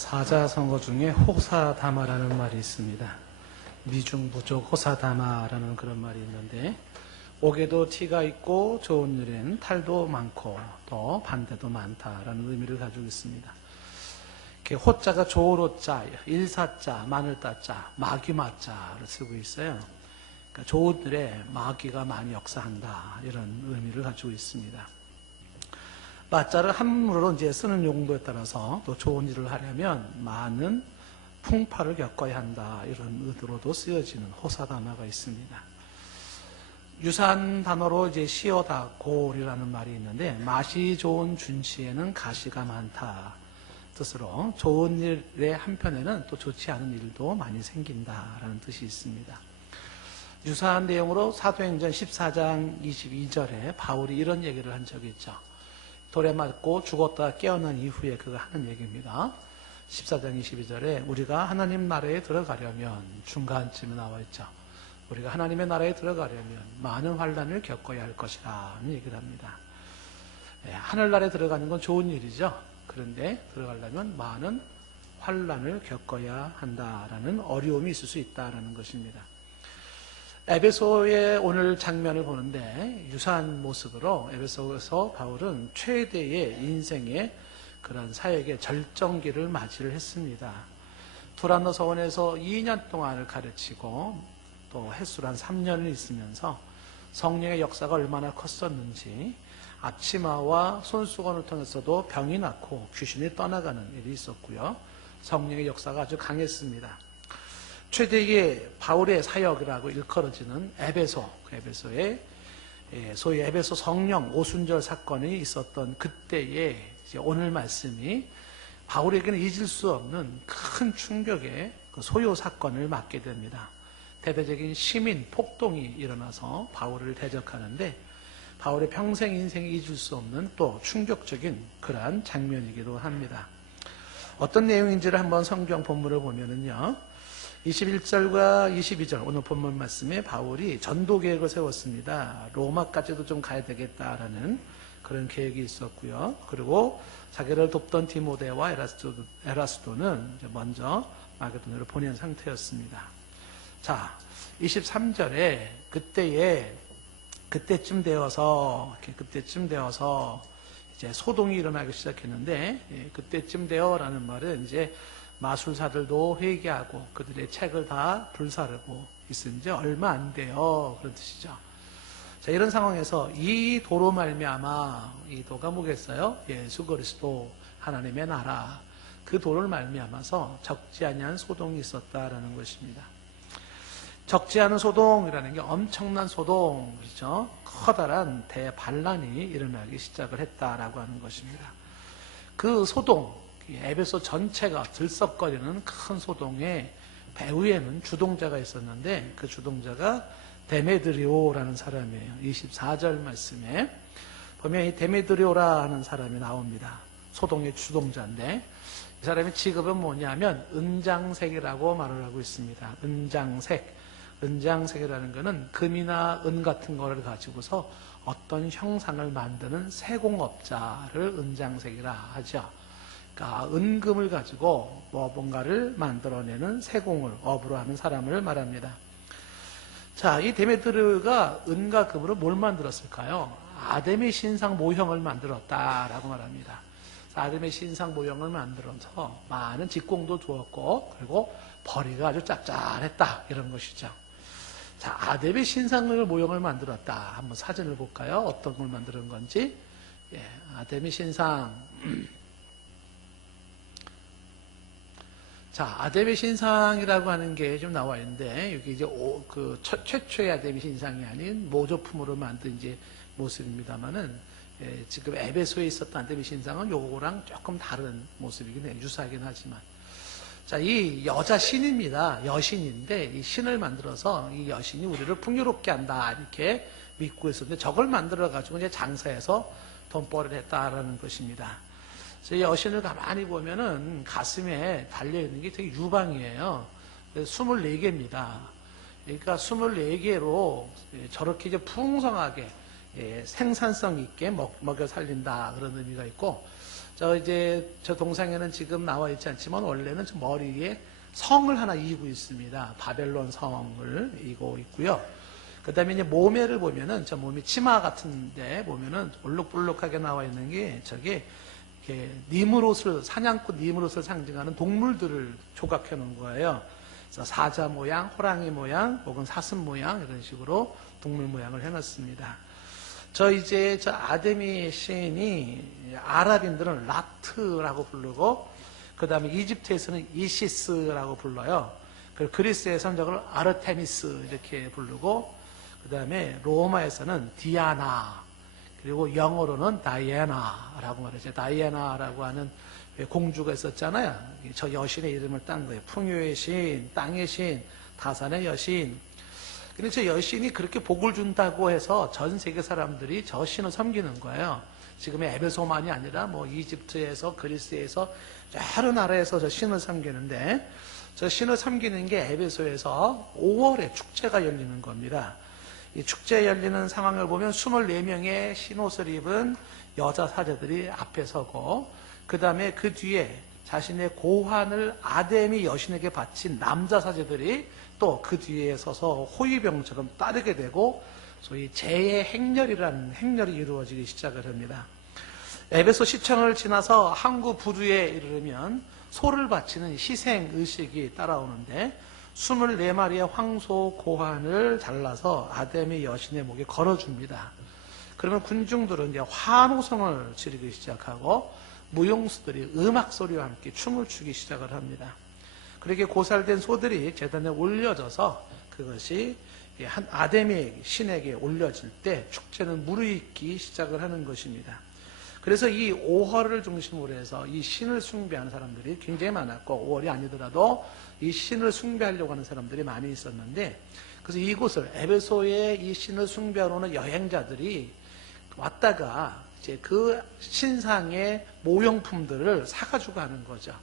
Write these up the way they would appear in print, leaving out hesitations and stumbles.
사자성어 중에 호사다마라는 말이 있습니다. 미중부족 호사다마라는 그런 말이 있는데, 옥에도 티가 있고 좋은 일엔 탈도 많고 또 반대도 많다라는 의미를 가지고 있습니다. 호자가 조로자, 일사자, 마늘따자, 마귀마자를 쓰고 있어요. 그러니까 좋은 일에 마귀가 많이 역사한다, 이런 의미를 가지고 있습니다. 마자를 함부로 이제 쓰는 용도에 따라서 또 좋은 일을 하려면 많은 풍파를 겪어야 한다, 이런 의도로도 쓰여지는 호사다마가 있습니다. 유사한 단어로 이제 시어다 골이라는 말이 있는데, 맛이 좋은 준치에는 가시가 많다 뜻으로 좋은 일의 한편에는 또 좋지 않은 일도 많이 생긴다라는 뜻이 있습니다. 유사한 내용으로 사도행전 14장 22절에 바울이 이런 얘기를 한 적이 있죠. 돌에 맞고 죽었다 깨어난 이후에 그가 하는 얘기입니다. 14장 22절에 우리가 하나님 나라에 들어가려면, 중간쯤에 나와 있죠. 우리가 하나님의 나라에 들어가려면 많은 환난을 겪어야 할 것이라 는 얘기를 합니다. 하늘나라에 들어가는 건 좋은 일이죠. 그런데 들어가려면 많은 환난을 겪어야 한다라는 어려움이 있을 수 있다라는 것입니다. 에베소의 오늘 장면을 보는데 유사한 모습으로 에베소에서 바울은 최대의 인생의 그런 사역의 절정기를 맞이를 했습니다. 두란노 서원에서 2년 동안을 가르치고 또 햇술 한 3년을 있으면서 성령의 역사가 얼마나 컸었는지, 앞치마와 손수건을 통해서도 병이 낫고 귀신이 떠나가는 일이 있었고요. 성령의 역사가 아주 강했습니다. 최대의 바울의 사역이라고 일컬어지는 에베소의 소위 에베소 성령 오순절 사건이 있었던 그때의 오늘 말씀이 바울에게는 잊을 수 없는 큰 충격의 소요 사건을 맞게 됩니다. 대대적인 시민 폭동이 일어나서 바울을 대적하는데, 바울의 평생 인생이 잊을 수 없는 또 충격적인 그러한 장면이기도 합니다. 어떤 내용인지를 한번 성경 본문을 보면은요, 21절과 22절 오늘 본문 말씀에 바울이 전도 계획을 세웠습니다. 로마까지도 좀 가야 되겠다라는 그런 계획이 있었고요. 그리고 자기를 돕던 디모데와 에라스도는 먼저 마게도냐로 보낸 상태였습니다. 자, 23절에 그때쯤 되어서 이제 소동이 일어나기 시작했는데, 그때쯤 되어라는 말은 이제 마술사들도 회개하고 그들의 책을 다 불사르고 있은 지 얼마 안 돼요, 그런 뜻이죠. 자, 이런 상황에서 이 도로 말미암아, 이 도가 뭐겠어요? 예수 그리스도 하나님의 나라, 그 도를 말미암아서 적지 아니한 소동이 있었다라는 것입니다. 적지 않은 소동이라는 게 엄청난 소동, 그렇죠? 커다란 대반란이 일어나기 시작을 했다라고 하는 것입니다. 그 소동, 에베소 전체가 들썩거리는 큰 소동의 배후에는 주동자가 있었는데, 그 주동자가 데메드리오라는 사람이에요. 24절 말씀에 보면 이 데메드리오라는 사람이 나옵니다. 소동의 주동자인데, 이 사람의 직업은 뭐냐면 은장색이라고 말을 하고 있습니다. 은장색이라는 것은 금이나 은 같은 거를 가지고서 어떤 형상을 만드는 세공업자를 은장색이라 하죠. 그러니까 은금을 가지고 뭔가를 만들어내는 세공을 업으로 하는 사람을 말합니다. 자, 이 데메트르가 은과 금으로 뭘 만들었을까요? 아담의 신상 모형을 만들었다라고 말합니다. 아담의 신상 모형을 만들어서 많은 직공도 주었고, 그리고 벌이가 아주 짭짤했다, 이런 것이죠. 자, 아담의 신상을 모형을 만들었다. 한번 사진을 볼까요? 어떤 걸 만드는 건지. 아담의 신상. 자, 아담의 신상이라고 하는 게 좀 나와 있는데, 여기 이제 최초의 아담의 신상이 아닌 모조품으로 만든 이제 모습입니다만은, 지금 에베소에 있었던 아담의 신상은 요거랑 조금 다른 모습이긴 해요. 유사하긴 하지만. 자, 이 여자 신입니다. 여신인데, 이 신을 만들어서 이 여신이 우리를 풍요롭게 한다, 이렇게 믿고 있었는데, 저걸 만들어가지고 이제 장사해서 돈벌이를 했다라는 것입니다. 이 여신을 가만히 보면은 가슴에 달려있는 게 되게 유방이에요. 24개입니다. 그러니까 24개로 저렇게 이제 풍성하게 생산성 있게 먹여 살린다 그런 의미가 있고, 저 동상에는 지금 나와 있지 않지만 원래는 저 머리에 성을 하나 이고 있습니다. 바벨론 성을 이고 있고요. 그 다음에 이제 몸에를 보면은 저 몸이 치마 같은데 보면은 볼록볼록하게 나와 있는 게 저게 이렇게 니므롯을, 사냥꾼 니므롯을 상징하는 동물들을 조각해 놓은 거예요. 그래서 사자 모양, 호랑이 모양, 혹은 사슴 모양 이런 식으로 동물 모양을 해놨습니다. 저 아데미 시인이 아랍인들은 라트라고 부르고, 그 다음에 이집트에서는 이시스라고 불러요. 그리고 그리스에서는 저걸 아르테미스 이렇게 부르고, 그 다음에 로마에서는 디아나, 그리고 영어로는 다이애나라고 말하죠. 다이애나라고 하는 공주가 있었잖아요. 저 여신의 이름을 딴 거예요. 풍요의 신, 땅의 신, 다산의 여신. 근데 저 여신이 그렇게 복을 준다고 해서 전 세계 사람들이 저 신을 섬기는 거예요. 지금의 에베소만이 아니라 뭐 이집트에서, 그리스에서 여러 나라에서 저 신을 섬기는데, 저 신을 섬기는 게 에베소에서 5월에 축제가 열리는 겁니다. 이 축제에 열리는 상황을 보면 24명의 흰옷을 입은 여자 사제들이 앞에 서고, 그 다음에 그 뒤에 자신의 고환을 아데미 여신에게 바친 남자 사제들이 또 그 뒤에 서서 호위병처럼 따르게 되고, 소위 제의 행렬이라는 행렬이 이루어지기 시작을 합니다. 에베소 시청을 지나서 항구 부두에 이르면 소를 바치는 희생의식이 따라오는데, 24마리의 황소 고환을 잘라서 아데미 여신의 목에 걸어줍니다. 그러면 군중들은 이제 환호성을 지르기 시작하고, 무용수들이 음악 소리와 함께 춤을 추기 시작을 합니다. 그렇게 고살된 소들이 제단에 올려져서 그것이 한 아데미 신에게 올려질 때 축제는 무르익기 시작을 하는 것입니다. 그래서 이 5월을 중심으로 해서 이 신을 숭배하는 사람들이 굉장히 많았고, 5월이 아니더라도 이 신을 숭배하려고 하는 사람들이 많이 있었는데, 그래서 이곳을 에베소의 이 신을 숭배하러 오는 여행자들이 왔다가 이제 그 신상의 모형품들을 사가지고 가는 거죠.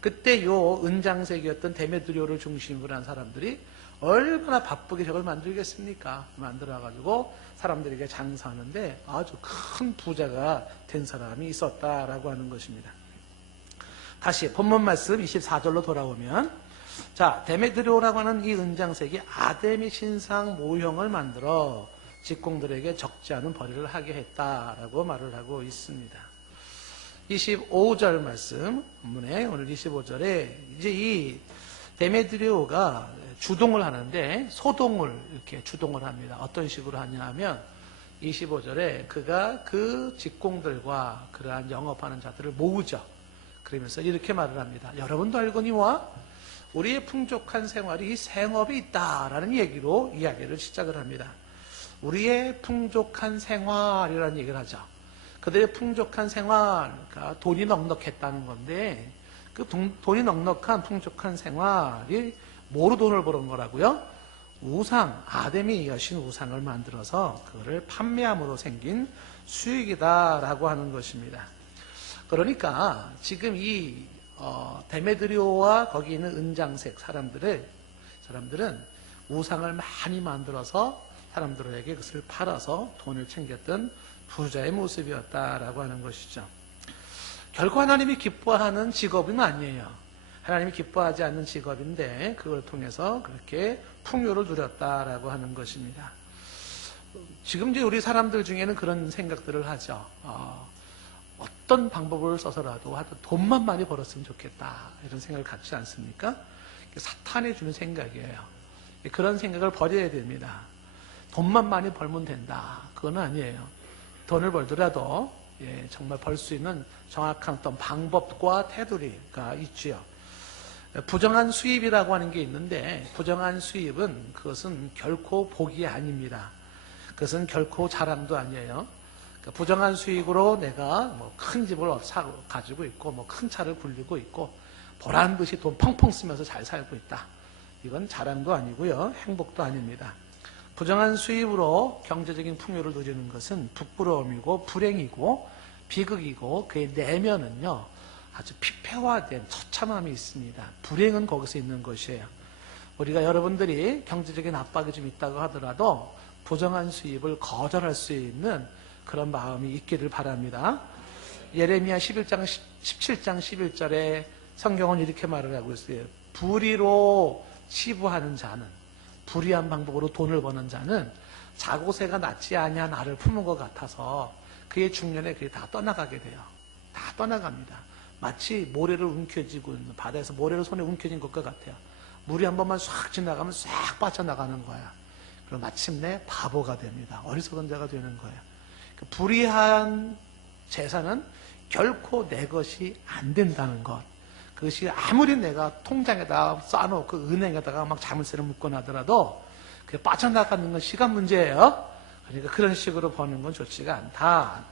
그때 요 은장색이었던 데메드리오를 중심으로 한 사람들이 얼마나 바쁘게 저걸 만들겠습니까? 만들어가지고 사람들에게 장사하는데 아주 큰 부자가 된 사람이 있었다라고 하는 것입니다. 다시 본문 말씀 24절로 돌아오면, 자, 데메드리오라고 하는 이 은장색이 아데미 신상 모형을 만들어 직공들에게 적지 않은 벌이를 하게 했다라고 말을 하고 있습니다. 25절 말씀, 본문에 오늘 25절에 이제 이 데메드리오가 주동을 하는데 소동을 이렇게 주동을 합니다. 어떤 식으로 하냐면 25절에 그가 그 직공들과 그러한 영업하는 자들을 모으죠. 그러면서 이렇게 말을 합니다. 여러분도 알거니와 우리의 풍족한 생활이 이 생업이 있다라는 얘기로 이야기를 시작을 합니다. 우리의 풍족한 생활이라는 얘기를 하죠. 그들의 풍족한 생활, 그러니까 돈이 넉넉했다는 건데, 그 돈이 넉넉한 풍족한 생활이 뭐로 돈을 버는 거라고요? 우상, 아데미 여신 우상을 만들어서 그거를 판매함으로 생긴 수익이다라고 하는 것입니다. 그러니까 지금 이 데메드리오와 거기 있는 은장색 사람들은 우상을 많이 만들어서 사람들에게 그것을 팔아서 돈을 챙겼던 부자의 모습이었다라고 하는 것이죠. 결코 하나님이 기뻐하는 직업은 아니에요. 하나님이 기뻐하지 않는 직업인데 그걸 통해서 그렇게 풍요를 누렸다라고 하는 것입니다. 지금 이제 우리 사람들 중에는 그런 생각들을 하죠. 어떤 방법을 써서라도 하여튼 돈만 많이 벌었으면 좋겠다, 이런 생각을 갖지 않습니까? 사탄이 주는 생각이에요. 그런 생각을 버려야 됩니다. 돈만 많이 벌면 된다, 그건 아니에요. 돈을 벌더라도 정말 벌 수 있는 정확한 어떤 방법과 테두리가 있지요. 부정한 수입이라고 하는 게 있는데, 부정한 수입은 그것은 결코 복이 아닙니다. 그것은 결코 자랑도 아니에요. 그러니까 부정한 수익으로 내가 뭐 큰 집을 가지고 있고, 뭐 큰 차를 굴리고 있고, 보란 듯이 돈 펑펑 쓰면서 잘 살고 있다, 이건 자랑도 아니고요, 행복도 아닙니다. 부정한 수입으로 경제적인 풍요를 누리는 것은 부끄러움이고 불행이고 비극이고, 그의 내면은요 아주 피폐화된 처참함이 있습니다. 불행은 거기서 있는 것이에요. 우리가 여러분들이 경제적인 압박이 좀 있다고 하더라도 부정한 수입을 거절할 수 있는 그런 마음이 있기를 바랍니다. 예레미야 17장 11절에 성경은 이렇게 말을 하고 있어요. 불의로 치부하는 자는, 불의한 방법으로 돈을 버는 자는 자고새가 낫지 아니하 나를 품은 것 같아서 그의 중년에 그게 다 떠나가게 돼요. 다 떠나갑니다. 마치 모래를 움켜쥐고 있는, 바다에서 모래를 손에 움켜쥔 것과 같아요. 물이 한 번만 싹 지나가면 싹 빠져나가는 거야. 그리고 마침내 바보가 됩니다. 어리석은 자가 되는 거예요. 그 불의한 재산은 결코 내 것이 안 된다는 것. 그것이 아무리 내가 통장에다 쌓아놓고 은행에다가 막 자물쇠를 묶어놔더라도 그게 빠져나가는 건 시간 문제예요. 그러니까 그런 식으로 버는 건 좋지가 않다.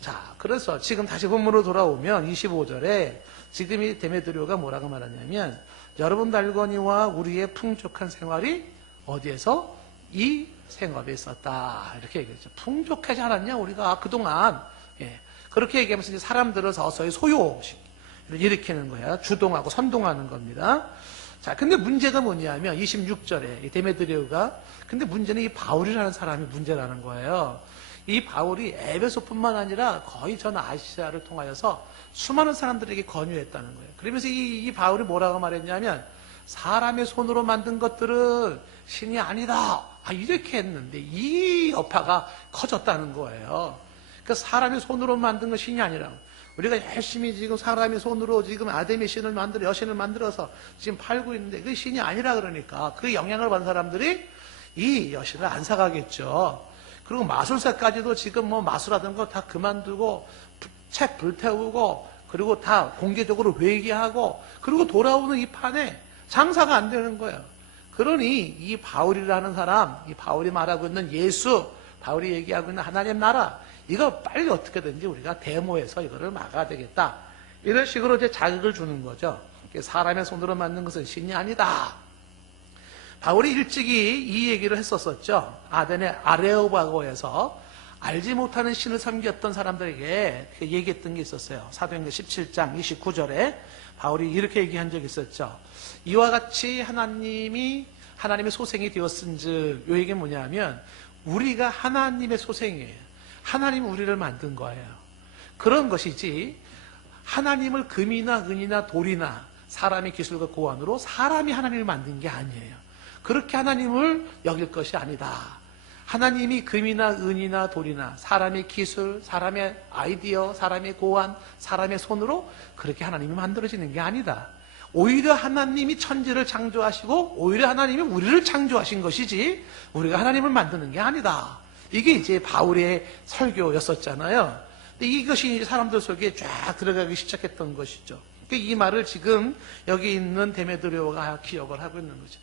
자, 그래서 지금 다시 본문으로 돌아오면 25절에 지금 이 데메드리오가 뭐라고 말하냐면 여러분 달거니와 우리의 풍족한 생활이 어디에서? 이 생업에 있었다. 이렇게 얘기했죠. 풍족하지 않았냐 우리가 그동안. 예. 그렇게 얘기하면서 이제 사람들을 서서히 소요를 일으키는 거야. 주동하고 선동하는 겁니다. 자, 근데 문제가 뭐냐면 26절에 이 데메드리오가, 근데 문제는 이 바울이라는 사람이 문제라는 거예요. 이 바울이 에베소뿐만 아니라 거의 전 아시아를 통하여서 수많은 사람들에게 권유했다는 거예요. 그러면서 이 바울이 뭐라고 말했냐면 사람의 손으로 만든 것들은 신이 아니다. 이렇게 했는데 이 여파가 커졌다는 거예요. 그러니까 사람의 손으로 만든 건 신이 아니라고. 우리가 열심히 지금 사람의 손으로 지금 아담의 신을 만들어, 여신을 만들어서 지금 팔고 있는데 그게 신이 아니라 그러니까 그 영향을 받은 사람들이 이 여신을 안 사가겠죠. 그리고 마술사까지도 지금 뭐 마술하던 거 다 그만두고 책 불태우고 그리고 다 공개적으로 회개하고 그리고 돌아오는 이 판에 장사가 안 되는 거예요. 그러니 이 바울이라는 사람, 이 바울이 말하고 있는 예수, 바울이 얘기하고 있는 하나님 나라, 이거 빨리 어떻게든지 우리가 데모해서 이거를 막아야 되겠다. 이런 식으로 이제 자극을 주는 거죠. 사람의 손으로 만든 것은 신이 아니다. 바울이 일찍이 이 얘기를 했었었죠. 아덴의 아레오바고에서 알지 못하는 신을 섬겼던 사람들에게 얘기했던 게 있었어요. 사도행전 17장 29절에 바울이 이렇게 얘기한 적이 있었죠. 이와 같이 하나님의 소생이 되었은즉, 이 얘기는 뭐냐면 우리가 하나님의 소생이에요. 하나님은 우리를 만든 거예요. 그런 것이지 하나님을 금이나 은이나 돌이나 사람의 기술과 고안으로 사람이 하나님을 만든 게 아니에요. 그렇게 하나님을 여길 것이 아니다. 하나님이 금이나 은이나 돌이나 사람의 기술, 사람의 아이디어, 사람의 고안, 사람의 손으로 그렇게 하나님이 만들어지는 게 아니다. 오히려 하나님이 천지를 창조하시고 오히려 하나님이 우리를 창조하신 것이지 우리가 하나님을 만드는 게 아니다. 이게 이제 바울의 설교였었잖아요. 근데 이것이 사람들 속에 쫙 들어가기 시작했던 것이죠. 이 말을 지금 여기 있는 데메드리오가 기억을 하고 있는 거죠.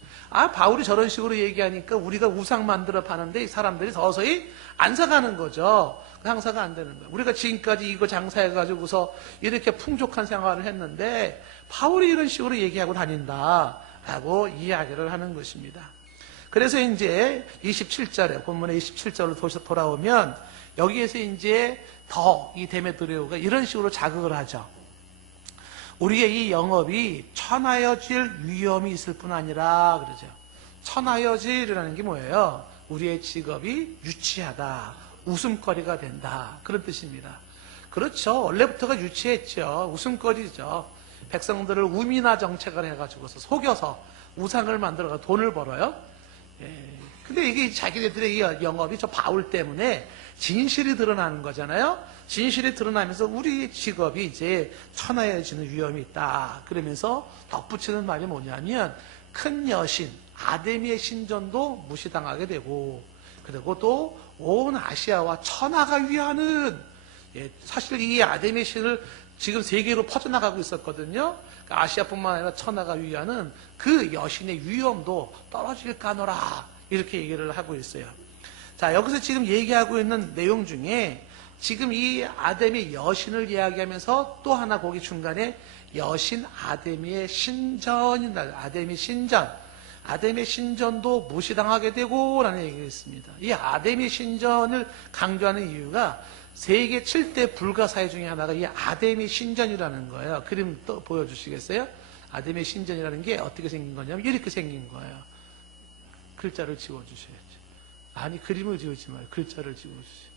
바울이 저런 식으로 얘기하니까 우리가 우상 만들어 파는데 이 사람들이 서서히 안 사가는 거죠. 장사가 안 되는 거예요. 우리가 지금까지 이거 장사해가지고서 이렇게 풍족한 생활을 했는데 바울이 이런 식으로 얘기하고 다닌다라고 이야기를 하는 것입니다. 그래서 이제 27절에, 본문의 27절로 돌아오면 여기에서 이제 더 이 데메드리오가 이런 식으로 자극을 하죠. 우리의 이 영업이 천하여질 위험이 있을 뿐 아니라 그러죠. 천하여질이라는 게 뭐예요? 우리의 직업이 유치하다, 웃음거리가 된다, 그런 뜻입니다. 그렇죠. 원래부터가 유치했죠. 웃음거리죠. 백성들을 우미나 정책을 해가지고서 속여서 우상을 만들어서 돈을 벌어요. 근데 이게 자기네들의 영업이 저 바울 때문에 진실이 드러나는 거잖아요. 진실이 드러나면서 우리 직업이 이제 천하여지는 위험이 있다. 그러면서 덧붙이는 말이 뭐냐면 큰 여신 아데미의 신전도 무시당하게 되고, 그리고 또 온 아시아와 천하가 위하는, 사실 이 아데미의 신을 지금 세계로 퍼져나가고 있었거든요. 그러니까 아시아뿐만 아니라 천하가 위하는 그 여신의 위엄도 떨어질까노라, 이렇게 얘기를 하고 있어요. 자, 여기서 지금 얘기하고 있는 내용 중에 지금 이 아데미 여신을 이야기하면서 또 하나 거기 중간에 여신 아데미의 신전이다. 아데미 신전. 아데미 신전도 무시당하게 되고 라는 얘기가 있습니다. 이 아데미 신전을 강조하는 이유가 세계 7대 불가사의 중에 하나가 이 아데미 신전이라는 거예요. 그림 또 보여주시겠어요? 아데미 신전이라는 게 어떻게 생긴 거냐면 이렇게 생긴 거예요. 글자를 지워주셔야죠. 아니, 그림을 지우지 마요. 글자를 지우지.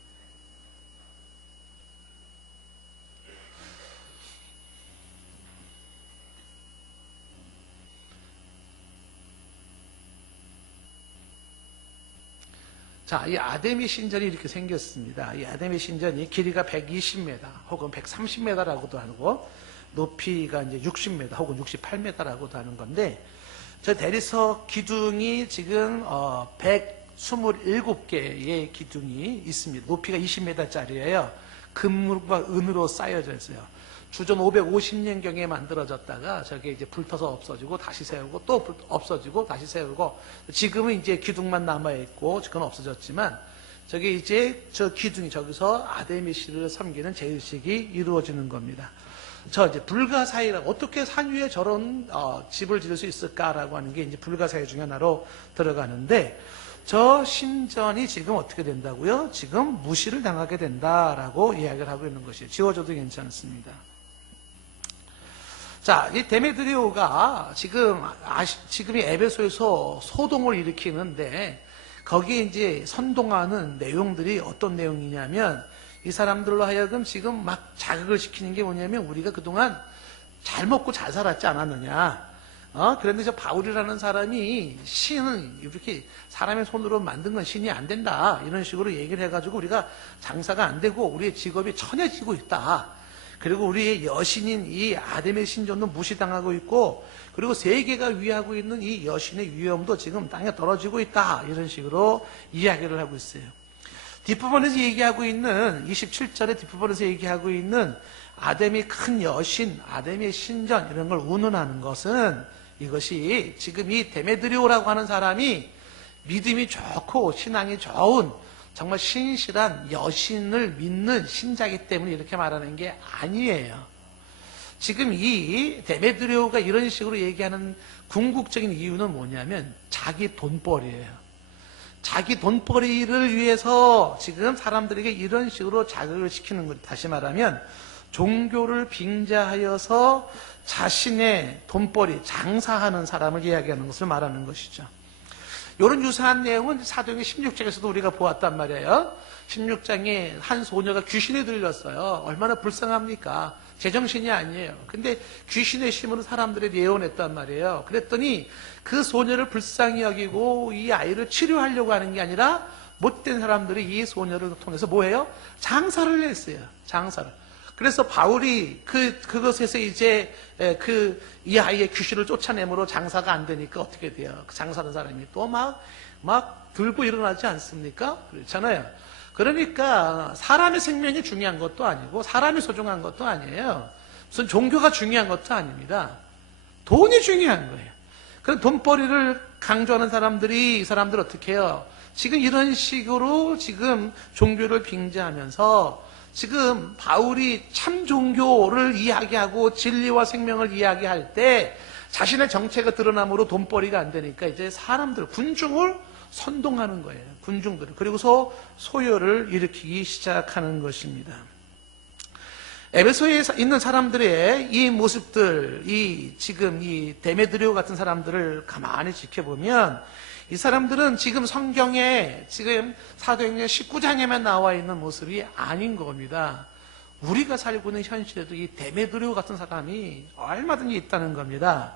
자, 이 아데미 신전이 이렇게 생겼습니다. 이 아데미 신전이 길이가 120m 혹은 130m라고도 하고 높이가 이제 60m 혹은 68m라고도 하는 건데, 저 대리석 기둥이 지금 127개의 기둥이 있습니다. 높이가 20m짜리예요. 금물과 은으로 쌓여져 있어요. 주전 550년경에 만들어졌다가 저게 이제 불타서 없어지고 다시 세우고 또 없어지고 다시 세우고, 지금은 이제 기둥만 남아있고 그건 없어졌지만, 저게 이제 저 기둥이 저기서 아데미시를 섬기는 제의식이 이루어지는 겁니다. 저 이제 불가사의라고, 어떻게 산 위에 저런 집을 지을 수 있을까라고 하는 게 이제 불가사의 중에 하나로 들어가는데, 저 신전이 지금 어떻게 된다고요? 지금 무시를 당하게 된다라고 이야기를 하고 있는 것이에요. 지워줘도 괜찮습니다. 자, 이 데메드리오가 지금 이 에베소에서 소동을 일으키는데, 거기에 이제 선동하는 내용들이 어떤 내용이냐면, 이 사람들로 하여금 지금 막 자극을 시키는 게 뭐냐면, 우리가 그동안 잘 먹고 잘 살았지 않았느냐. 그런데 저 바울이라는 사람이 신은 이렇게 사람의 손으로 만든 건 신이 안 된다. 이런 식으로 얘기를 해가지고 우리가 장사가 안 되고 우리의 직업이 천해지고 있다. 그리고 우리의 여신인 이 아데미 신전도 무시당하고 있고, 그리고 세계가 위하고 있는 이 여신의 위엄도 지금 땅에 떨어지고 있다. 이런 식으로 이야기를 하고 있어요. 뒷부분에서 얘기하고 있는 27절의 뒷부분에서 얘기하고 있는 아데미 큰 여신, 아데미의 신전 이런 걸 운운하는 것은, 이것이 지금 이 데메드리오라고 하는 사람이 믿음이 좋고 신앙이 좋은 정말 신실한 여신을 믿는 신자이기 때문에 이렇게 말하는 게 아니에요. 지금 이 데메드리오가 이런 식으로 얘기하는 궁극적인 이유는 뭐냐면 자기 돈벌이에요. 자기 돈벌이를 위해서 지금 사람들에게 이런 식으로 자극을 시키는 것. 다시 말하면 종교를 빙자하여서 자신의 돈벌이, 장사하는 사람을 이야기하는 것을 말하는 것이죠. 이런 유사한 내용은 사도행전 16장에서도 우리가 보았단 말이에요. 16장에 한 소녀가 귀신에 들렸어요. 얼마나 불쌍합니까? 제정신이 아니에요. 근데 귀신의 심으로 사람들을 예언했단 말이에요. 그랬더니 그 소녀를 불쌍히 여기고 이 아이를 치료하려고 하는 게 아니라 못된 사람들이 이 소녀를 통해서 뭐해요? 장사를 했어요. 장사를. 그래서 바울이 그것에서 이제 이 아이의 귀신을 쫓아내므로 장사가 안 되니까 어떻게 돼요? 그 장사하는 사람이 또 막 들고 일어나지 않습니까? 그렇잖아요. 그러니까 사람의 생명이 중요한 것도 아니고 사람이 소중한 것도 아니에요. 무슨 종교가 중요한 것도 아닙니다. 돈이 중요한 거예요. 그런 돈벌이를 강조하는 사람들이, 이 사람들 어떻게 해요? 지금 이런 식으로 지금 종교를 빙자하면서 지금 바울이 참 종교를 이야기하고 진리와 생명을 이야기할 때 자신의 정체가 드러남으로 돈벌이가 안 되니까 이제 사람들, 군중을 선동하는 거예요. 군중들을. 그리고서 소요를 일으키기 시작하는 것입니다. 에베소에 있는 사람들의 이 모습들, 지금 이 데메드리오 같은 사람들을 가만히 지켜보면, 이 사람들은 지금 성경에 지금 사도행전 19장에만 나와 있는 모습이 아닌 겁니다. 우리가 살고 있는 현실에도 이 데메드리오 같은 사람이 얼마든지 있다는 겁니다.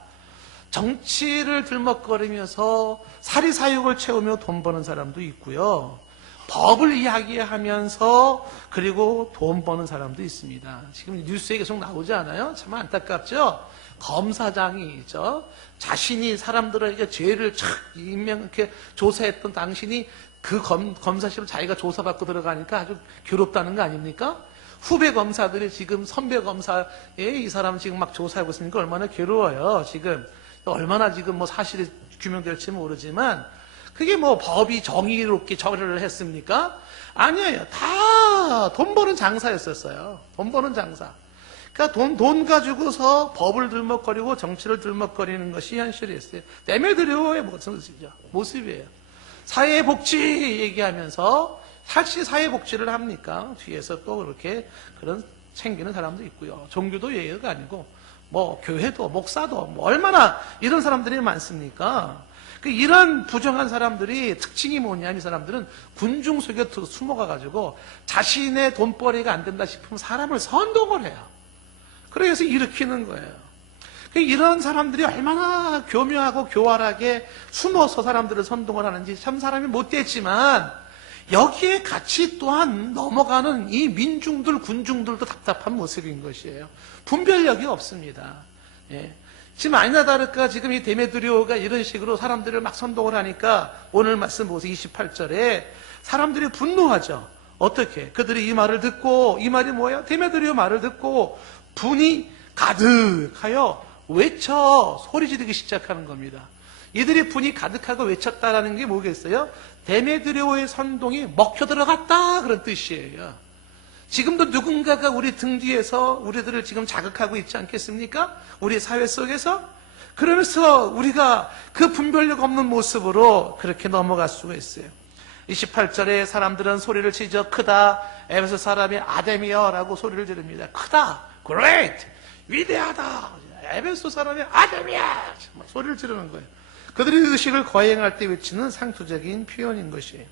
정치를 들먹거리면서 사리사욕을 채우며 돈 버는 사람도 있고요. 법을 이야기하면서 그리고 돈 버는 사람도 있습니다. 지금 뉴스에 계속 나오지 않아요? 참 안타깝죠? 검사장이 있죠. 자신이 사람들에게 죄를 이렇게 조사했던 당신이 그 검사실을 자기가 조사받고 들어가니까 아주 괴롭다는 거 아닙니까? 후배 검사들이 지금 선배 검사에 이 사람 지금 막 조사하고 있으니까 얼마나 괴로워요. 지금 얼마나 지금 뭐 사실이 규명될지 모르지만, 그게 뭐 법이 정의롭게 처리를 했습니까? 아니에요. 다 돈 버는 장사였었어요. 돈 버는 장사. 그러니까 돈 가지고서 법을 들먹거리고 정치를 들먹거리는 것이 현실이었어요. 데메드리오의 모습이에요. 사회복지 얘기하면서 사실 사회복지를 합니까? 뒤에서 또 그렇게 그런 챙기는 사람도 있고요. 종교도 예의가 아니고 뭐 교회도 목사도 뭐 얼마나 이런 사람들이 많습니까? 이런 부정한 사람들이 특징이 뭐냐면 이 사람들은 군중 속에 숨어가가지고 자신의 돈벌이가 안 된다 싶으면 사람을 선동을 해요. 그래서 일으키는 거예요. 이런 사람들이 얼마나 교묘하고 교활하게 숨어서 사람들을 선동을 하는지 참 사람이 못됐지만 여기에 같이 또한 넘어가는 이 민중들, 군중들도 답답한 모습인 것이에요. 분별력이 없습니다. 예. 지금 아니나 다를까 지금 이 데메드리오가 이런 식으로 사람들을 막 선동을 하니까 오늘 말씀 보세요. 28절에 사람들이 분노하죠. 어떻게? 그들이 이 말을 듣고, 이 말이 뭐예요? 데메드리오 말을 듣고 분이 가득하여 외쳐 소리 지르기 시작하는 겁니다. 이들이 분이 가득하고 외쳤다라는 게 뭐겠어요? 데메드리오의 선동이 먹혀 들어갔다 그런 뜻이에요. 지금도 누군가가 우리 등 뒤에서 우리들을 지금 자극하고 있지 않겠습니까? 우리 사회 속에서. 그러면서 우리가 그 분별력 없는 모습으로 그렇게 넘어갈 수가 있어요. 28절에 사람들은 소리를 치죠. 크다. 에베소 사람이 아데미어라고 소리를 지릅니다. 크다. great. 위대하다. 에베소 사람이 아데미야. 소리를 지르는 거예요. 그들이 의식을 거행할 때 외치는 상투적인 표현인 것이에요.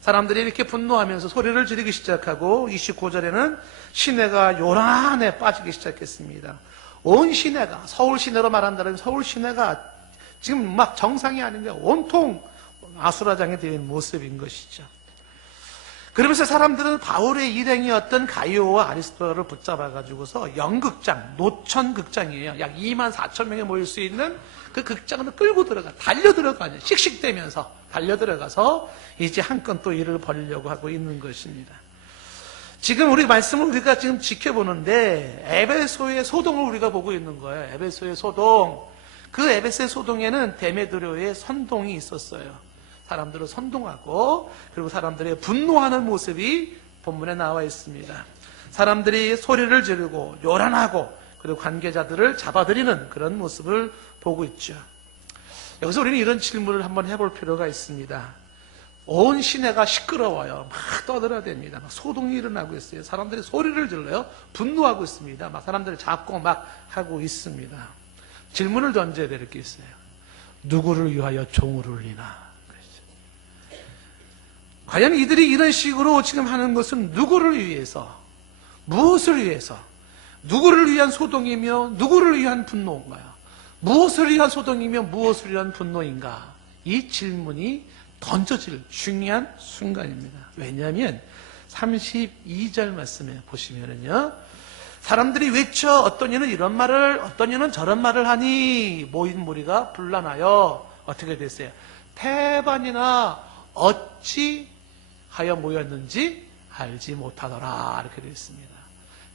사람들이 이렇게 분노하면서 소리를 지르기 시작하고 29절에는 시내가 요란에 빠지기 시작했습니다. 온 시내가, 서울 시내로 말한다면 서울 시내가 지금 막 정상이 아닌데 온통 아수라장이 된 모습인 것이죠. 그러면서 사람들은 바울의 일행이었던 가이오와 아리스토를 붙잡아가지고서 연극장, 노천극장이에요. 약 2만 4천 명이 모일 수 있는 그 극장으로 끌고 달려 들어가죠. 씩씩대면서 달려 들어가서 이제 한건 또 일을 벌이려고 하고 있는 것입니다. 지금 우리 말씀을 우리가 지금 지켜보는데 에베소의 소동을 우리가 보고 있는 거예요. 에베소의 소동. 그 에베소의 소동에는 데메드리오의 선동이 있었어요. 사람들을 선동하고 그리고 사람들의 분노하는 모습이 본문에 나와 있습니다. 사람들이 소리를 지르고 요란하고 그리고 관계자들을 잡아들이는 그런 모습을 보고 있죠. 여기서 우리는 이런 질문을 한번 해볼 필요가 있습니다. 온 시내가 시끄러워요. 막 떠들어댑니다. 막 소동이 일어나고 있어요. 사람들이 소리를 질러요. 분노하고 있습니다. 막 사람들을 잡고 막 하고 있습니다. 질문을 던져야 될 게 있어요. 누구를 위하여 종을 울리나? 과연 이들이 이런 식으로 지금 하는 것은 누구를 위해서, 무엇을 위해서, 누구를 위한 소동이며 누구를 위한 분노인가요? 무엇을 위한 소동이며 무엇을 위한 분노인가? 이 질문이 던져질 중요한 순간입니다. 왜냐하면 32절 말씀에 보시면은요, 사람들이 외쳐 어떤 이는 이런 말을, 어떤 이는 저런 말을 하니 모인 무리가 분란하여 어떻게 됐어요? 태반이나 어찌 하여 모였는지 알지 못하더라 이렇게 되어 있습니다.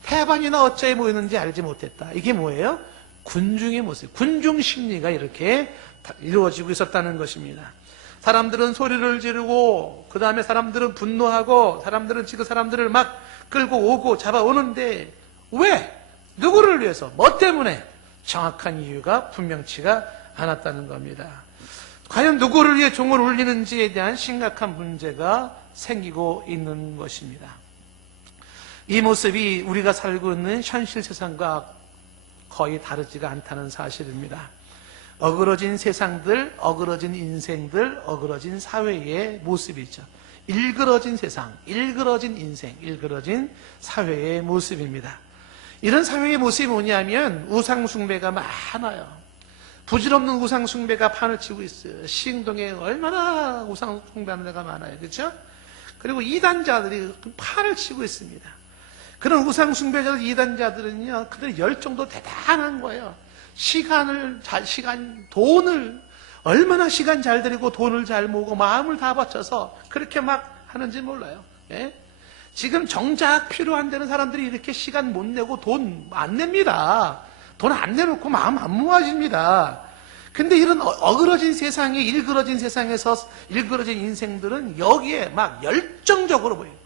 태반이나 어찌 모였는지 알지 못했다. 이게 뭐예요? 군중의 모습, 군중 심리가 이렇게 이루어지고 있었다는 것입니다. 사람들은 소리를 지르고 그 다음에 사람들은 분노하고 사람들은 지금 사람들을 막 끌고 오고 잡아오는데 왜? 누구를 위해서? 뭐 때문에? 정확한 이유가 분명치가 않았다는 겁니다. 과연 누구를 위해 종을 울리는지에 대한 심각한 문제가 생기고 있는 것입니다. 이 모습이 우리가 살고 있는 현실 세상과 거의 다르지가 않다는 사실입니다. 어그러진 세상들, 어그러진 인생들, 어그러진 사회의 모습이죠. 일그러진 세상, 일그러진 인생, 일그러진 사회의 모습입니다. 이런 사회의 모습이 뭐냐면 우상숭배가 많아요. 부질없는 우상숭배가 판을 치고 있어요. 시흥동에 얼마나 우상숭배하는 데가 많아요. 그렇죠? 그리고 이단자들이 판을 치고 있습니다. 그런 우상숭배자들, 이단자들은요, 그들의 열정도 대단한 거예요. 돈을, 얼마나 시간 잘 들이고 돈을 잘 모으고 마음을 다 바쳐서 그렇게 막 하는지 몰라요. 예? 지금 정작 필요한 데는 사람들이 이렇게 시간 못 내고 돈 안 냅니다. 돈 안 내놓고 마음 안 모아집니다. 근데 이런 어그러진 세상에, 일그러진 세상에서 일그러진 인생들은 여기에 막 열정적으로 보여요.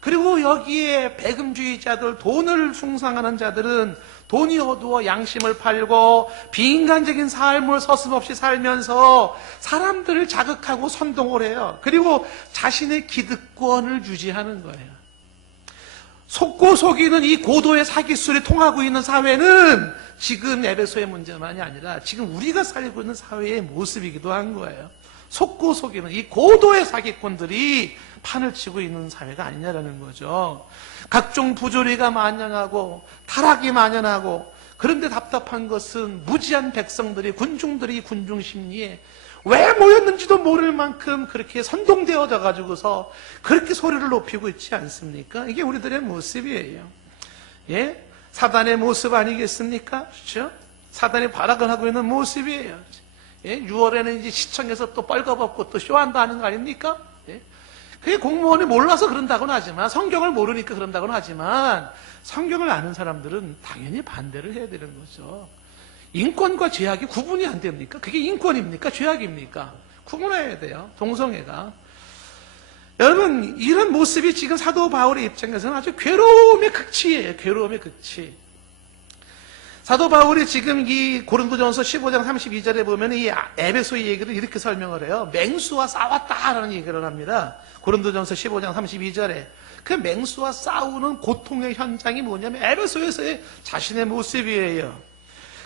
그리고 여기에 배금주의자들, 돈을 숭상하는 자들은 돈이 어두워 양심을 팔고 비인간적인 삶을 서슴없이 살면서 사람들을 자극하고 선동을 해요. 그리고 자신의 기득권을 유지하는 거예요. 속고 속이는 이 고도의 사기술이 통하고 있는 사회는 지금 에베소의 문제만이 아니라 지금 우리가 살고 있는 사회의 모습이기도 한 거예요. 속고 속이는 이 고도의 사기꾼들이 판을 치고 있는 사회가 아니냐라는 거죠. 각종 부조리가 만연하고 타락이 만연하고, 그런데 답답한 것은 무지한 백성들이, 군중들이 군중 심리에 왜 모였는지도 모를 만큼 그렇게 선동되어져 가지고서 그렇게 소리를 높이고 있지 않습니까? 이게 우리들의 모습이에요. 예? 사단의 모습 아니겠습니까? 그렇죠? 사단이 발악을 하고 있는 모습이에요. 예? 6월에는 이제 시청에서 또 뻘거벗고 또 쇼한다 하는 거 아닙니까? 예? 그게 공무원이 몰라서 그런다고는 하지만, 성경을 모르니까 그런다고는 하지만, 성경을 아는 사람들은 당연히 반대를 해야 되는 거죠. 인권과 죄악이 구분이 안 됩니까? 그게 인권입니까? 죄악입니까? 구분해야 돼요. 동성애가. 여러분, 이런 모습이 지금 사도 바울의 입장에서는 아주 괴로움의 극치예요. 괴로움의 극치. 사도 바울이 지금 이 고린도전서 15장 32절에 보면 이 에베소의 얘기를 이렇게 설명을 해요. 맹수와 싸웠다라는 얘기를 합니다. 고린도전서 15장 32절에. 그 맹수와 싸우는 고통의 현장이 뭐냐면 에베소에서의 자신의 모습이에요.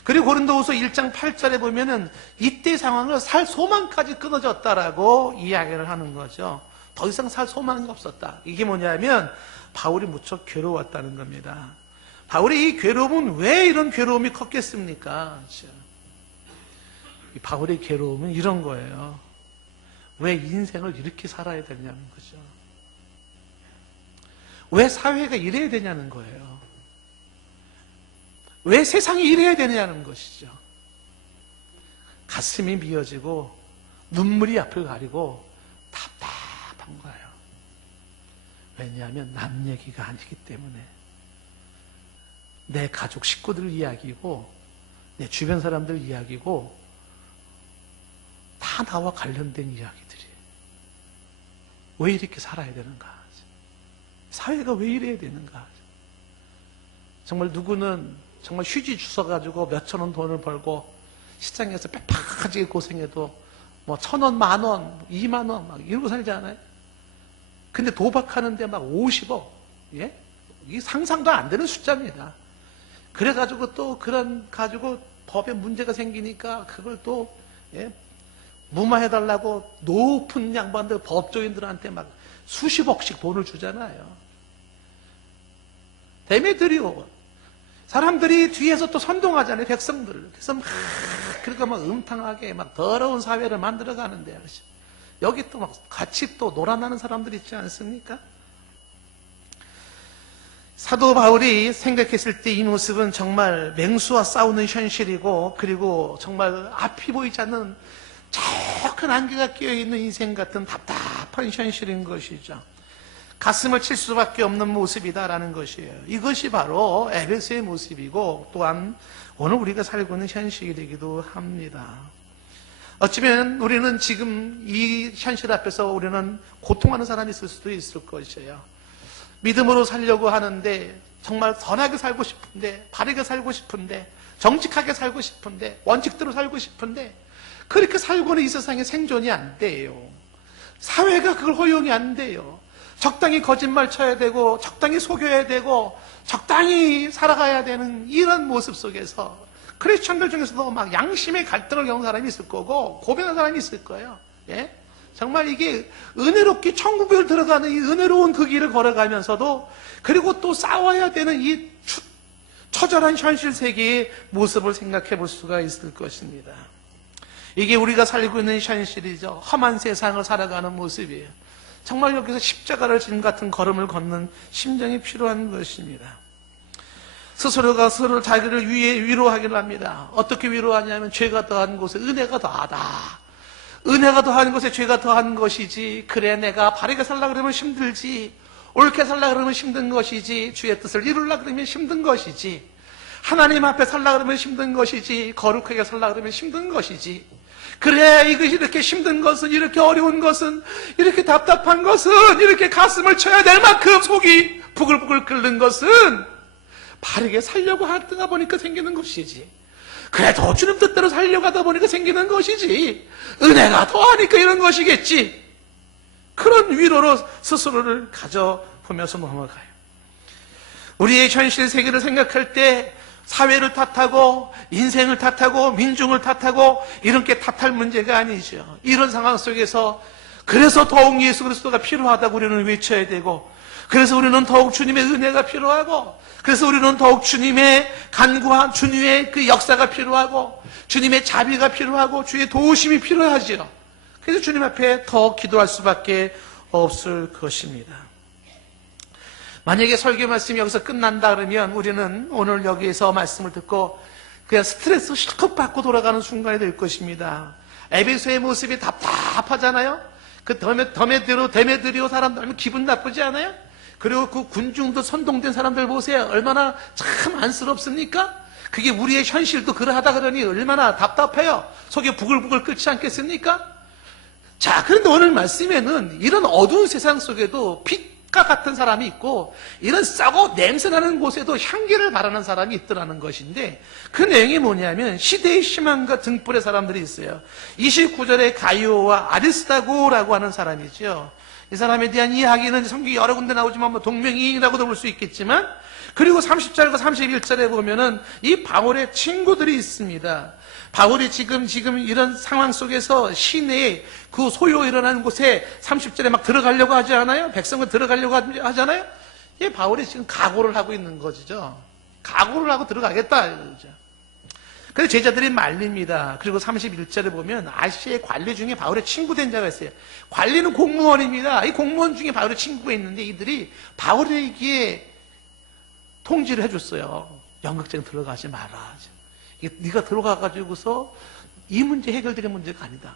그리고 고린도후서 1장 8절에 보면은 이때 상황을 살 소망까지 끊어졌다라고 이야기를 하는 거죠. 더 이상 살 소망이 없었다. 이게 뭐냐면 바울이 무척 괴로웠다는 겁니다. 바울의 이 괴로움은 왜 이런 괴로움이 컸겠습니까? 그렇죠? 이 바울의 괴로움은 이런 거예요. 왜 인생을 이렇게 살아야 되냐는 거죠. 왜 사회가 이래야 되냐는 거예요. 왜 세상이 이래야 되냐는 것이죠. 가슴이 미어지고 눈물이 앞을 가리고 답답한 거예요. 왜냐하면 남 얘기가 아니기 때문에. 내 가족 식구들 이야기고 내 주변 사람들 이야기고 다 나와 관련된 이야기들이에요. 왜 이렇게 살아야 되는가? 사회가 왜 이래야 되는가? 정말 누구는 정말 휴지 주워가지고 몇천 원 돈을 벌고 시장에서 빽빽하게 고생해도 뭐 1,000원, 10,000원, 20,000원 막 이러고 살지 않아요? 근데 도박하는데 막 50억, 예? 이게 상상도 안 되는 숫자입니다. 그래가지고 또 그런 가지고 법에 문제가 생기니까 그걸 또, 예? 무마해달라고 높은 양반들, 법조인들한테 막 수십억씩 돈을 주잖아요. 데메드리오. 사람들이 뒤에서 또 선동하잖아요, 백성들을. 그래서 막, 그러니까 막 음탕하게 막 더러운 사회를 만들어 가는데, 여기 또 막 같이 또 놀아나는 사람들 있지 않습니까? 사도 바울이 생각했을 때 이 모습은 정말 맹수와 싸우는 현실이고, 그리고 정말 앞이 보이지 않는 저 큰 안개가 끼어있는 인생 같은 답답한 현실인 것이죠. 가슴을 칠 수밖에 없는 모습이다라는 것이에요. 이것이 바로 에베소의 모습이고 또한 오늘 우리가 살고 있는 현실이기도 합니다. 어쩌면 우리는 지금 이 현실 앞에서 우리는 고통하는 사람이 있을 수도 있을 것이에요. 믿음으로 살려고 하는데 정말 선하게 살고 싶은데, 바르게 살고 싶은데, 정직하게 살고 싶은데, 원칙대로 살고 싶은데 그렇게 살고는 이 세상에 생존이 안 돼요. 사회가 그걸 허용이 안 돼요. 적당히 거짓말 쳐야 되고 적당히 속여야 되고 적당히 살아가야 되는 이런 모습 속에서 크리스천들 중에서도 막 양심의 갈등을 겪는 사람이 있을 거고 고민하는 사람이 있을 거예요. 예? 정말 이게 은혜롭게 천국을 들어가는 이 은혜로운 그 길을 걸어가면서도 그리고 또 싸워야 되는 이 처절한 현실 세계의 모습을 생각해 볼 수가 있을 것입니다. 이게 우리가 살고 있는 현실이죠. 험한 세상을 살아가는 모습이에요. 정말 여기서 십자가를 짐 같은 걸음을 걷는 심정이 필요한 것입니다. 스스로가 스스로 자기를 위로하기를 합니다. 어떻게 위로하냐면 죄가 더한 곳에 은혜가 더하다. 은혜가 더한 곳에 죄가 더한 것이지. 그래 내가 바르게 살려고 그러면 힘들지. 옳게 살려고 그러면 힘든 것이지. 주의 뜻을 이루려고 그러면 힘든 것이지. 하나님 앞에 살려고 그러면 힘든 것이지. 거룩하게 살려고 그러면 힘든 것이지. 그래 이것이 이렇게 힘든 것은, 이렇게 어려운 것은, 이렇게 답답한 것은, 이렇게 가슴을 쳐야 될 만큼 속이 부글부글 끓는 것은 바르게 살려고 하다 보니까 생기는 것이지. 그래도 주님 뜻대로 살려고 하다 보니까 생기는 것이지. 은혜가 더하니까 이런 것이겠지. 그런 위로로 스스로를 가져보면서 넘어가요. 우리의 현실 세계를 생각할 때 사회를 탓하고 인생을 탓하고 민중을 탓하고 이렇게 탓할 문제가 아니죠. 이런 상황 속에서 그래서 더욱 예수 그리스도가 필요하다고 우리는 외쳐야 되고, 그래서 우리는 더욱 주님의 은혜가 필요하고, 그래서 우리는 더욱 주님의 간구와 주님의 그 역사가 필요하고, 주님의 자비가 필요하고, 주의 도우심이 필요하죠. 그래서 주님 앞에 더 기도할 수밖에 없을 것입니다. 만약에 설교 말씀이 여기서 끝난다 그러면 우리는 오늘 여기에서 말씀을 듣고 그냥 스트레스 실컷 받고 돌아가는 순간이 될 것입니다. 에베소의 모습이 답답하잖아요. 그 데메드리오 사람들 기분 나쁘지 않아요? 그리고 그 군중도 선동된 사람들 보세요. 얼마나 참 안쓰럽습니까? 그게 우리의 현실도 그러하다 그러니 얼마나 답답해요. 속이 부글부글 끓지 않겠습니까? 자, 그런데 오늘 말씀에는 이런 어두운 세상 속에도 빛과 같은 사람이 있고, 이런 싸고 냄새나는 곳에도 향기를 바라는 사람이 있더라는 것인데, 그 내용이 뭐냐면 시대의 희망과 등불의 사람들이 있어요. 29절에 가이오와 아리스타고라고 하는 사람이죠. 이 사람에 대한 이야기는 성경이 여러 군데 나오지만 뭐 동명이인이라고도 볼 수 있겠지만, 그리고 30절과 31절에 보면은 이 바울의 친구들이 있습니다. 바울이 지금 이런 상황 속에서 시내에 그 소요 일어나는 곳에 30절에 막 들어가려고 하지 않아요? 백성을 들어가려고 하잖아요? 이 바울이 지금 각오를 하고 있는 거죠. 각오를 하고 들어가겠다. 이러죠. 그래서 제자들이 말립니다. 그리고 31절에 보면 아시아의 관리 중에 바울의 친구 된 자가 있어요. 관리는 공무원입니다. 이 공무원 중에 바울의 친구가 있는데 이들이 바울에게 통지를 해줬어요. 연극장 들어가지 마라. 네가 들어가가지고서 이 문제 해결되는 문제가 아니다.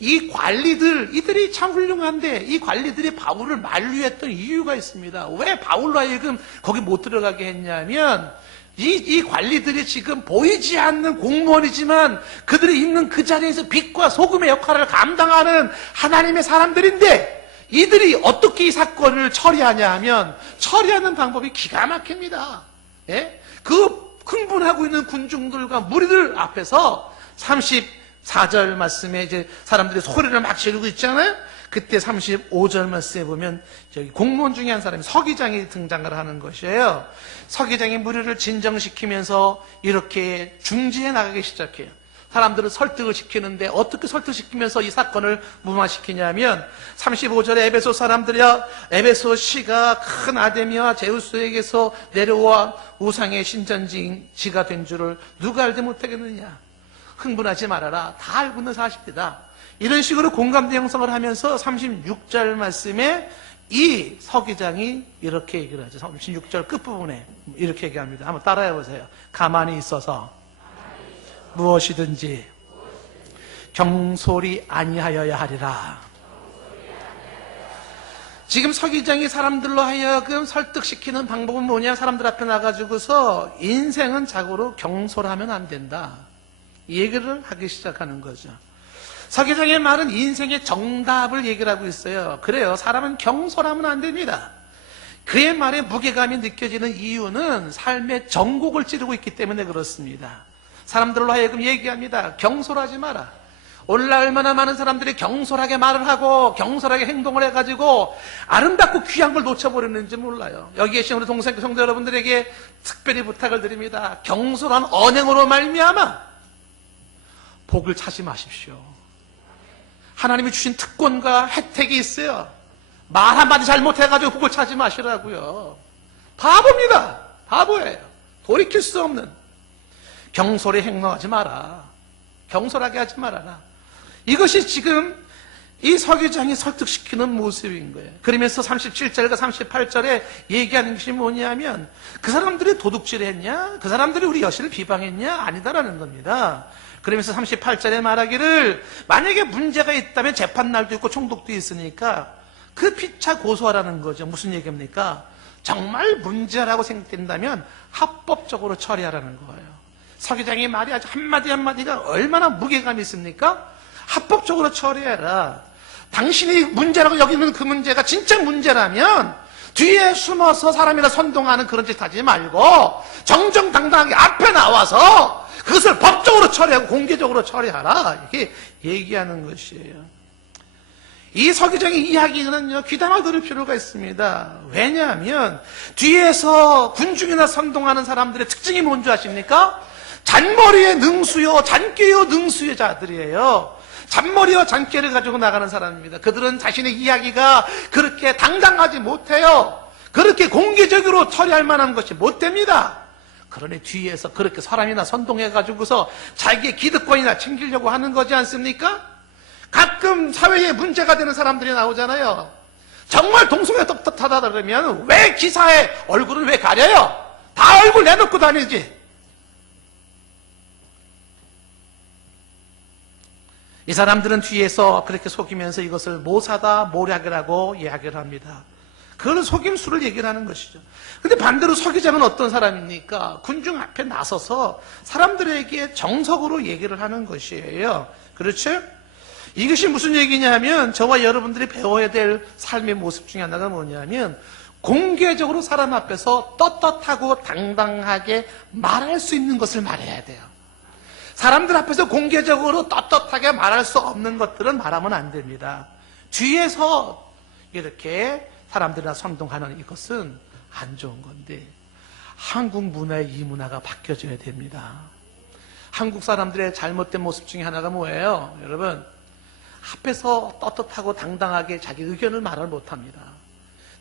이 관리들, 이들이 참 훌륭한데 이 관리들이 바울을 만류했던 이유가 있습니다. 왜 바울로 하여금 거기 못 들어가게 했냐면 이 관리들이 지금 보이지 않는 공무원이지만 그들이 있는 그 자리에서 빛과 소금의 역할을 감당하는 하나님의 사람들인데, 이들이 어떻게 이 사건을 처리하냐 하면 처리하는 방법이 기가 막힙니다. 예? 그 흥분하고 있는 군중들과 무리들 앞에서 34절 말씀에 이제 사람들이 소리를 막 지르고 있잖아요. 그때 35절 말씀에 보면 저기 공무원 중에 한 사람이 서기장이 등장을 하는 것이에요. 서기장이 무리를 진정시키면서 이렇게 중지해 나가기 시작해요. 사람들을 설득을 시키는데 어떻게 설득시키면서 이 사건을 무마시키냐면 35절에 에베소 사람들이야, 에베소 시가 큰 아데미와 제우스에게서 내려와 우상의 신전지가 된 줄을 누가 알지 못하겠느냐. 흥분하지 말아라. 다 알고 있는 사실이다. 이런 식으로 공감대 형성을 하면서 36절 말씀에 이 서기장이 이렇게 얘기를 하죠. 36절 끝부분에 이렇게 얘기합니다. 한번 따라해 보세요. 가만히 있어서 무엇이든지 경솔히 아니하여야 하리라. 지금 서기장이 사람들로 하여금 설득시키는 방법은 뭐냐? 사람들 앞에 나가지고서 인생은 자고로 경솔하면 안 된다, 이 얘기를 하기 시작하는 거죠. 서기장의 말은 인생의 정답을 얘기를 하고 있어요. 그래요, 사람은 경솔하면 안 됩니다. 그의 말에 무게감이 느껴지는 이유는 삶의 정곡을 찌르고 있기 때문에 그렇습니다. 사람들로 하여금 얘기합니다. 경솔하지 마라. 오늘날 얼마나 많은 사람들이 경솔하게 말을 하고 경솔하게 행동을 해가지고 아름답고 귀한 걸 놓쳐버리는지 몰라요. 여기 계신 우리 동생 성도 여러분들에게 특별히 부탁을 드립니다. 경솔한 언행으로 말미암아 복을 찾지 마십시오. 하나님이 주신 특권과 혜택이 있어요. 말 한마디 잘못해가지고 복을 찾지 마시라고요. 바보입니다. 바보예요. 돌이킬 수 없는. 경솔히 행동하지 마라. 경솔하게 하지 말아라. 이것이 지금 이 서기장이 설득시키는 모습인 거예요. 그러면서 37절과 38절에 얘기하는 것이 뭐냐면 그 사람들이 도둑질을 했냐? 그 사람들이 우리 여신을 비방했냐? 아니다라는 겁니다. 그러면서 38절에 말하기를 만약에 문제가 있다면 재판날도 있고 총독도 있으니까 그 피차 고소하라는 거죠. 무슨 얘기입니까? 정말 문제라고 생각된다면 합법적으로 처리하라는 거예요. 서기장의 말이 아주 한마디 한마디가 얼마나 무게감이 있습니까? 합법적으로 처리해라. 당신이 문제라고 여기는 그 문제가 진짜 문제라면 뒤에 숨어서 사람이나 선동하는 그런 짓 하지 말고 정정당당하게 앞에 나와서 그것을 법적으로 처리하고 공개적으로 처리하라. 이렇게 얘기하는 것이에요. 이 서기장의 이야기는요, 귀담아 들을 필요가 있습니다. 왜냐하면 뒤에서 군중이나 선동하는 사람들의 특징이 뭔지 아십니까? 잔머리에 능수요, 잔꾀요, 능수의 자들이에요. 잔머리와 잔꾀를 가지고 나가는 사람입니다. 그들은 자신의 이야기가 그렇게 당당하지 못해요. 그렇게 공개적으로 처리할 만한 것이 못 됩니다. 그러니 뒤에서 그렇게 사람이나 선동해가지고서 자기의 기득권이나 챙기려고 하는 거지 않습니까? 가끔 사회에 문제가 되는 사람들이 나오잖아요. 정말 동성애 떳떳하다 그러면 왜 기사에 얼굴을 왜 가려요? 다 얼굴 내놓고 다니지. 이 사람들은 뒤에서 그렇게 속이면서 이것을 모사다 모략이라고 이야기를 합니다. 그걸 속임수를 얘기를 하는 것이죠. 근데 반대로 서기장은 어떤 사람입니까? 군중 앞에 나서서 사람들에게 정석으로 얘기를 하는 것이에요. 그렇죠? 이것이 무슨 얘기냐면 저와 여러분들이 배워야 될 삶의 모습 중에 하나가 뭐냐면 공개적으로 사람 앞에서 떳떳하고 당당하게 말할 수 있는 것을 말해야 돼요. 사람들 앞에서 공개적으로 떳떳하게 말할 수 없는 것들은 말하면 안 됩니다. 뒤에서 이렇게 사람들이나 선동하는 이것은 안 좋은 건데 한국 문화의 이 문화가 바뀌어져야 됩니다. 한국 사람들의 잘못된 모습 중에 하나가 뭐예요? 여러분, 앞에서 떳떳하고 당당하게 자기 의견을 말을 못합니다.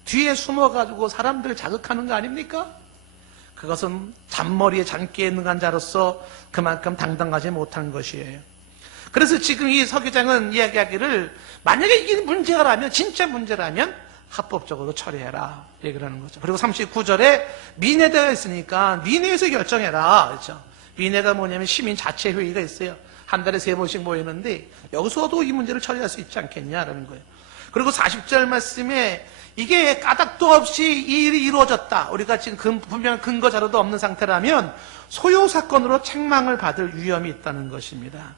뒤에 숨어가지고 사람들을 자극하는 거 아닙니까? 그것은 잔머리에 잔기에 능한 자로서 그만큼 당당하지 못한 것이에요. 그래서 지금 이 서기장은 이야기하기를 만약에 이게 문제라면 진짜 문제라면 합법적으로 처리해라 얘기를 하는 거죠. 그리고 39절에 민회대가 있으니까 민회에서 결정해라. 그렇죠? 민회가 뭐냐면 시민 자체 회의가 있어요. 한 달에 3번씩 모이는데 여기서도 이 문제를 처리할 수 있지 않겠냐라는 거예요. 그리고 40절 말씀에 이게 까닭도 없이 이 일이 이루어졌다. 우리가 지금 분명한 근거 자료도 없는 상태라면 소요 사건으로 책망을 받을 위험이 있다는 것입니다.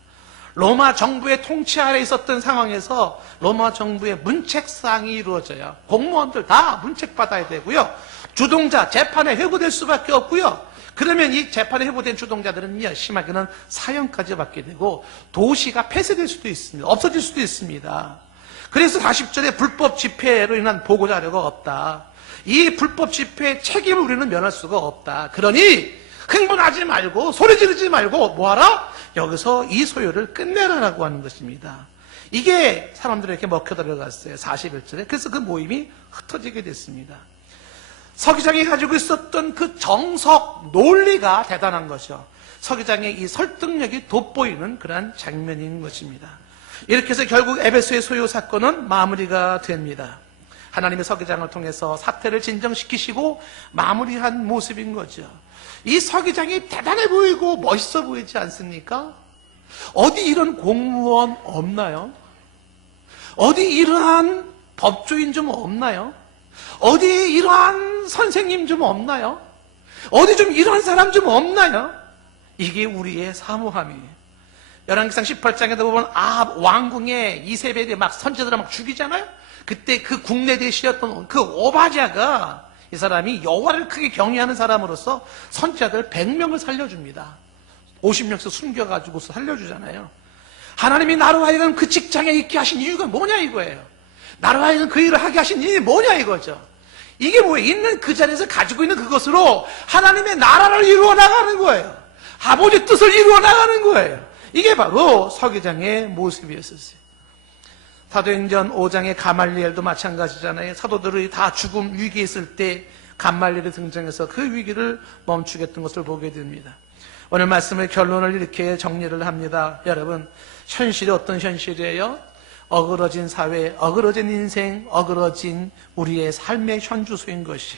로마 정부의 통치 아래 있었던 상황에서 로마 정부의 문책사항이 이루어져요. 공무원들 다 문책받아야 되고요. 주동자 재판에 회부될 수밖에 없고요. 그러면 이 재판에 회부된 주동자들은요, 심하게는 사형까지 받게 되고 도시가 폐쇄될 수도 있습니다. 없어질 수도 있습니다. 그래서 40절에 불법 집회로 인한 보고자료가 없다. 이 불법 집회의 책임을 우리는 면할 수가 없다. 그러니 흥분하지 말고 소리 지르지 말고 뭐하라? 여기서 이 소요를 끝내라라고 하는 것입니다. 이게 사람들에게 먹혀 들어갔어요. 41절에. 그래서 그 모임이 흩어지게 됐습니다. 서기장이 가지고 있었던 그 정석, 논리가 대단한 것이죠. 서기장의 이 설득력이 돋보이는 그러한 장면인 것입니다. 이렇게 해서 결국 에베소의 소요 사건은 마무리가 됩니다. 하나님의 서기장을 통해서 사태를 진정시키시고 마무리한 모습인 거죠. 이 서기장이 대단해 보이고 멋있어 보이지 않습니까? 어디 이런 공무원 없나요? 어디 이러한 법조인 좀 없나요? 어디 이러한 선생님 좀 없나요? 어디 좀 이러한 사람 좀 없나요? 이게 우리의 사모함이에요. 열왕기상 18장에도 보면 아합 왕궁에 이세벨이 막 선지자들을 막 죽이잖아요. 그때 그 국내 대시였던 그 오바댜가 이 사람이 여호와를 크게 경외하는 사람으로서 선지자들 100명을 살려줍니다. 50명씩 숨겨가지고 살려주잖아요. 하나님이 나로 하여금 그 직장에 있게 하신 이유가 뭐냐 이거예요. 나로 하여금 그 일을 하게 하신 이유가 뭐냐 이거죠. 이게 뭐예요? 있는 그 자리에서 가지고 있는 그것으로 하나님의 나라를 이루어 나가는 거예요. 아버지 뜻을 이루어 나가는 거예요. 이게 바로 서기장의 모습이었어요. 사도행전 5장의 가말리엘도 마찬가지잖아요. 사도들이 다 죽음 위기에 있을 때 가말리엘이 등장해서 그 위기를 멈추게 했던 것을 보게 됩니다. 오늘 말씀의 결론을 이렇게 정리를 합니다. 여러분, 현실이 어떤 현실이에요? 어그러진 사회, 어그러진 인생, 어그러진 우리의 삶의 현주소인 것이.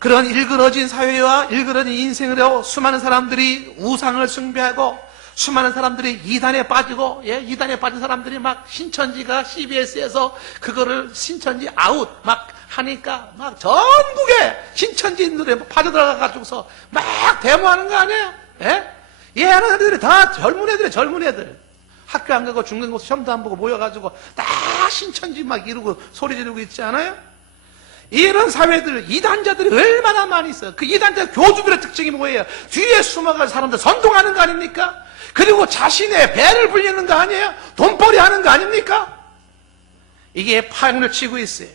그런 일그러진 사회와 일그러진 인생으로 수많은 사람들이 우상을 숭배하고 수많은 사람들이 이단에 빠지고, 이단에 빠진 사람들이 막 신천지가 CBS에서 그거를 신천지 아웃 막 하니까 막 전국에 신천지인들이 빠져들어가가지고서 막 데모하는 거 아니에요? 이 애들이 다 젊은 애들이에요, 젊은 애들. 학교 안 가고 중간고사 시험도 안 보고 모여가지고 다 신천지 막 이러고 소리 지르고 있지 않아요? 이런 사회들, 이단자들이 얼마나 많이 있어요. 그 이단자 교주들의 특징이 뭐예요? 뒤에 숨어갈 사람들 선동하는 거 아닙니까? 그리고 자신의 배를 불리는 거 아니에요? 돈벌이 하는 거 아닙니까? 이게 파행을 치고 있어요.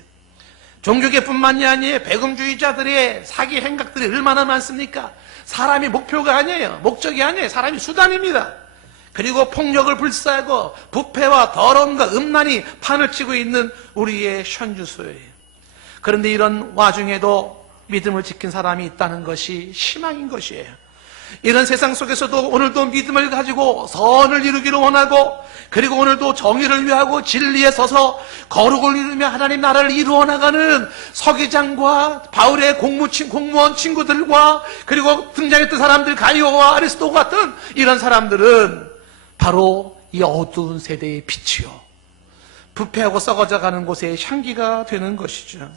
종교계뿐만이 아니에요. 배금주의자들의 사기 행각들이 얼마나 많습니까? 사람이 목표가 아니에요. 목적이 아니에요. 사람이 수단입니다. 그리고 폭력을 불사하고 부패와 더러움과 음란이 판을 치고 있는 우리의 현주소예요. 그런데 이런 와중에도 믿음을 지킨 사람이 있다는 것이 희망인 것이에요. 이런 세상 속에서도 오늘도 믿음을 가지고 선을 이루기를 원하고, 그리고 오늘도 정의를 위하고 진리에 서서 거룩을 이루며 하나님 나라를 이루어 나가는 서기장과 바울의 공무원 친구들과, 그리고 등장했던 사람들 가이오와 아리스도 같은 이런 사람들은 바로 이 어두운 세대의 빛이요, 부패하고 썩어져가는 곳의 향기가 되는 것이죠.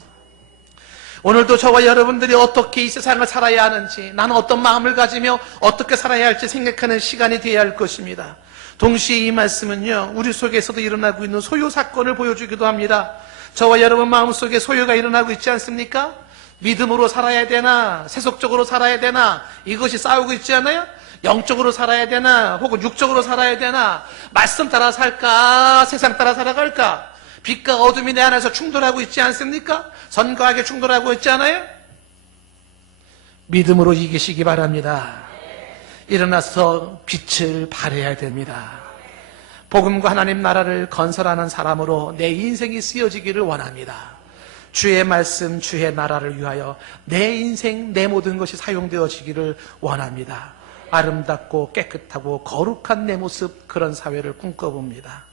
오늘도 저와 여러분들이 어떻게 이 세상을 살아야 하는지, 나는 어떤 마음을 가지며 어떻게 살아야 할지 생각하는 시간이 되어야 할 것입니다. 동시에 이 말씀은요, 우리 속에서도 일어나고 있는 소요 사건을 보여주기도 합니다. 저와 여러분 마음속에 소요가 일어나고 있지 않습니까? 믿음으로 살아야 되나, 세속적으로 살아야 되나, 이것이 싸우고 있지 않아요? 영적으로 살아야 되나, 혹은 육적으로 살아야 되나, 말씀 따라 살까, 세상 따라 살아갈까? 빛과 어둠이 내 안에서 충돌하고 있지 않습니까? 선과하게 충돌하고 있지 않아요? 믿음으로 이기시기 바랍니다. 일어나서 빛을 발해야 됩니다. 복음과 하나님 나라를 건설하는 사람으로 내 인생이 쓰여지기를 원합니다. 주의 말씀, 주의 나라를 위하여 내 인생, 내 모든 것이 사용되어지기를 원합니다. 아름답고 깨끗하고 거룩한 내 모습, 그런 사회를 꿈꿔봅니다.